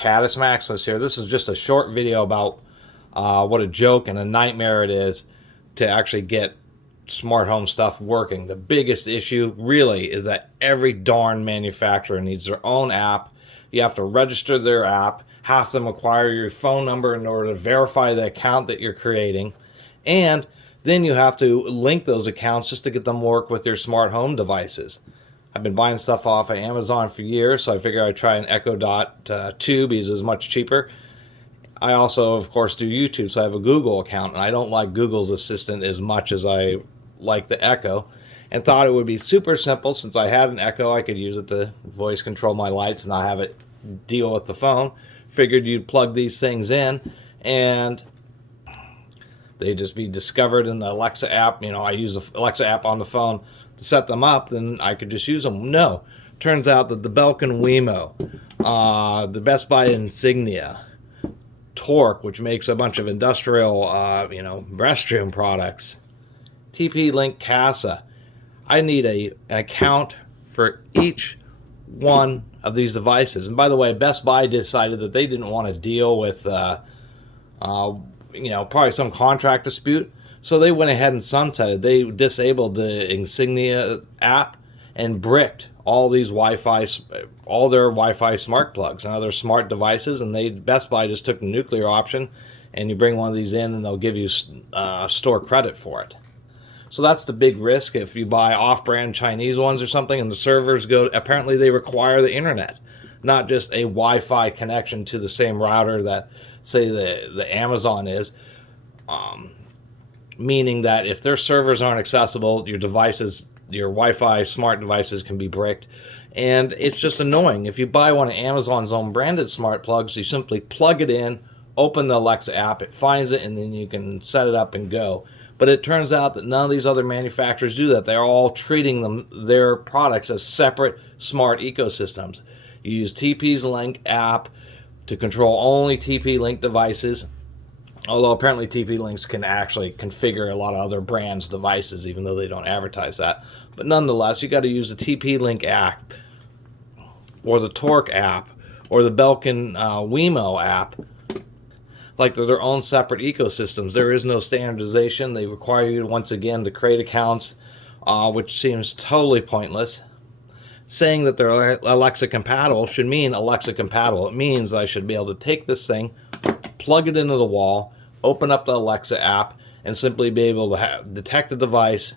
Catus Maximus here. This is just a short video about what a joke and a nightmare it is to actually get smart home stuff working. The biggest issue really is that every darn manufacturer needs their own app. You have to register their app. Half of them require your phone number in order to verify the account that you're creating. And then you have to link those accounts just to get them work with your smart home devices. I've been buying stuff off of Amazon for years, so I figured I'd try an Echo Dot 2 because it's much cheaper. I also, of course, do YouTube, so I have a Google account, and I don't like Google's Assistant as much as I like the Echo, and thought it would be super simple. Since I had an Echo, I could use it to voice control my lights and not have it deal with the phone. Figured you'd plug these things in, and they'd just be discovered in the Alexa app. You know, I use the Alexa app on the phone to set them up, then I could just use them. No, turns out that the Belkin Wemo, the Best Buy Insignia, Torque, which makes a bunch of industrial, restroom products, TP-Link Casa, I need an account for each one of these devices. And by the way, Best Buy decided that they didn't want to deal with, probably some contract dispute. So they went ahead and sunsetted. They disabled the Insignia app and bricked all these all their Wi-Fi smart plugs and other smart devices. And Best Buy just took the nuclear option, and you bring one of these in, and they'll give you store credit for it. So that's the big risk if you buy off-brand Chinese ones or something, and the servers apparently they require the internet, not just a Wi-Fi connection to the same router that, say, the Amazon is. Meaning that if their servers aren't accessible, your Wi-Fi smart devices can be bricked. And it's just annoying. If you buy one of Amazon's own branded smart plugs, you simply plug it in, open the Alexa app, it finds it, and then you can set it up and go. But it turns out that none of these other manufacturers do that. They're all treating their products as separate smart ecosystems. You use TP-Link app to control only TP-Link devices. Although apparently TP-Links can actually configure a lot of other brands' devices, even though they don't advertise that. But nonetheless, you got to use the TP-Link app, or the Torque app, or the Belkin Wemo app, like they're their own separate ecosystems. There is no standardization. They require you, once again, to create accounts, which seems totally pointless. Saying that they're Alexa compatible should mean Alexa compatible. It means I should be able to take this thing, plug it into the wall, open up the Alexa app, and simply be able to detect the device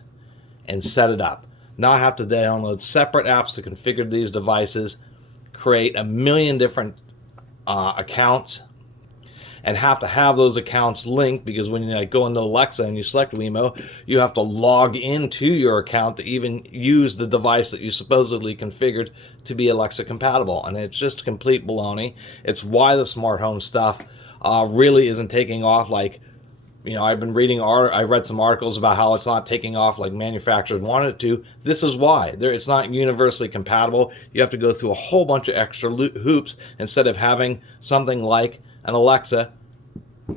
and set it up. Not have to download separate apps to configure these devices, create a million different accounts, and have to have those accounts linked, because when you go into Alexa and you select Wemo, you have to log into your account to even use the device that you supposedly configured to be Alexa compatible. And it's just complete baloney. It's why the smart home stuff really isn't taking off. Like, I've been I read some articles about how it's not taking off like manufacturers wanted it to. This is why. It's not universally compatible. You have to go through a whole bunch of extra hoops instead of having something like an Alexa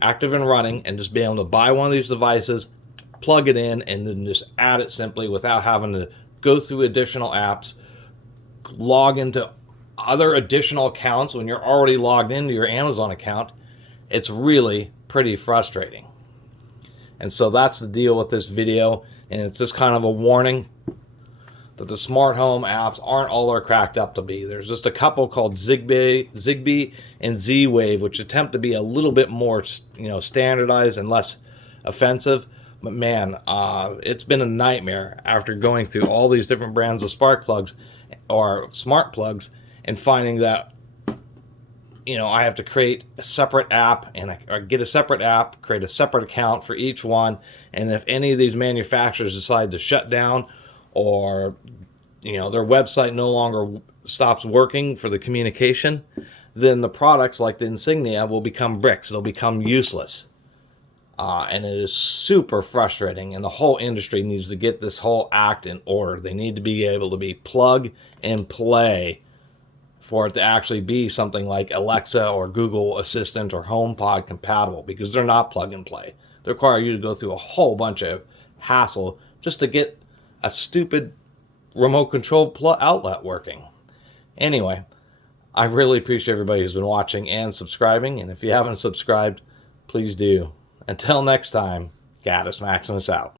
active and running and just be able to buy one of these devices, plug it in, and then just add it simply without having to go through additional apps, log into other additional accounts when you're already logged into your Amazon account. It's really pretty frustrating. And so that's the deal with this video, and it's just kind of a warning that the smart home apps aren't all they're cracked up to be. There's just a couple called Zigbee and Z-Wave, which attempt to be a little bit more, standardized and less offensive. But man, it's been a nightmare after going through all these different brands of spark plugs or smart plugs and finding that, I have to create a separate app or get a separate app, create a separate account for each one. And if any of these manufacturers decide to shut down, or their website no longer stops working for the communication, then the products like the Insignia will become bricks. They'll become useless. And it is super frustrating, and the whole industry needs to get this whole act in order. They need to be able to be plug and play for it to actually be something like Alexa or Google Assistant or HomePod compatible, because they're not plug and play. They require you to go through a whole bunch of hassle just to get a stupid remote control outlet working. Anyway, I really appreciate everybody who's been watching and subscribing. And if you haven't subscribed, please do. Until next time, Catus Maximus out.